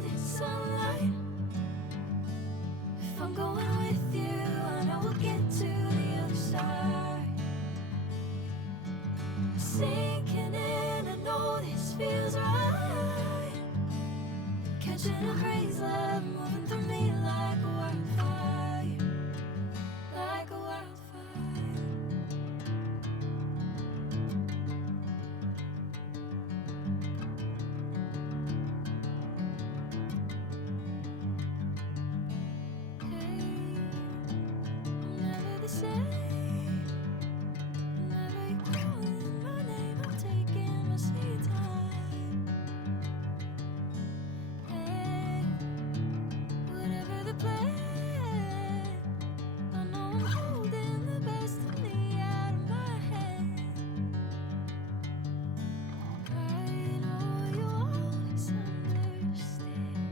golden sunlight. If I'm going with you, I know we'll get to the other side. Sinking in, I know this feels right. Catching a crazy love moving through me like a wildfire, like a wildfire. Hey, I'm never the same. Whenever you're calling my name, I'm taking my sweet time. Hey, whatever the plan, I know I'm holding the best of me out of my hand. I know you always understand.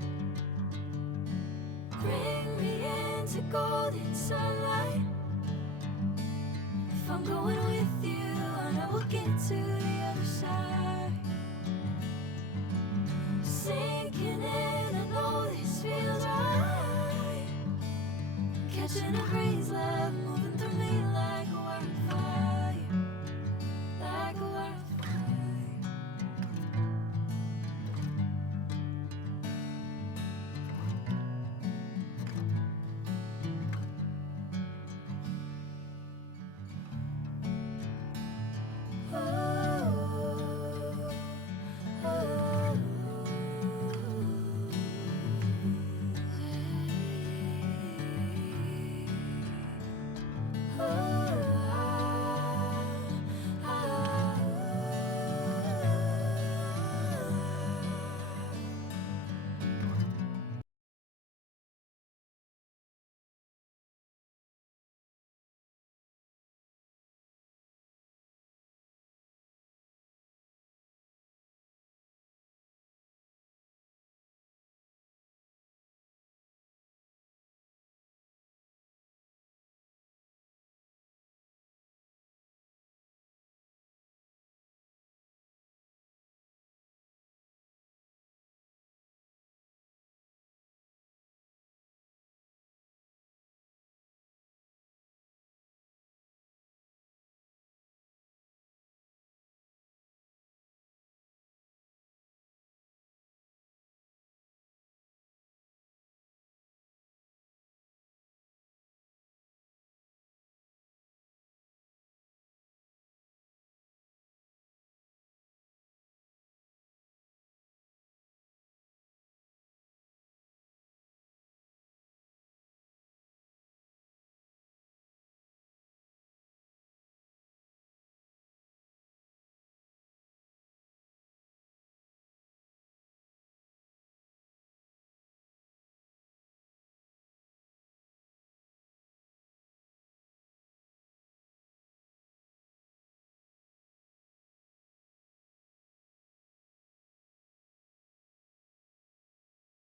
Bring me into golden sunlight. If I'm going with you, I know we'll get to the other side. Sinking in, I know this feels right. Catching a crazy love moving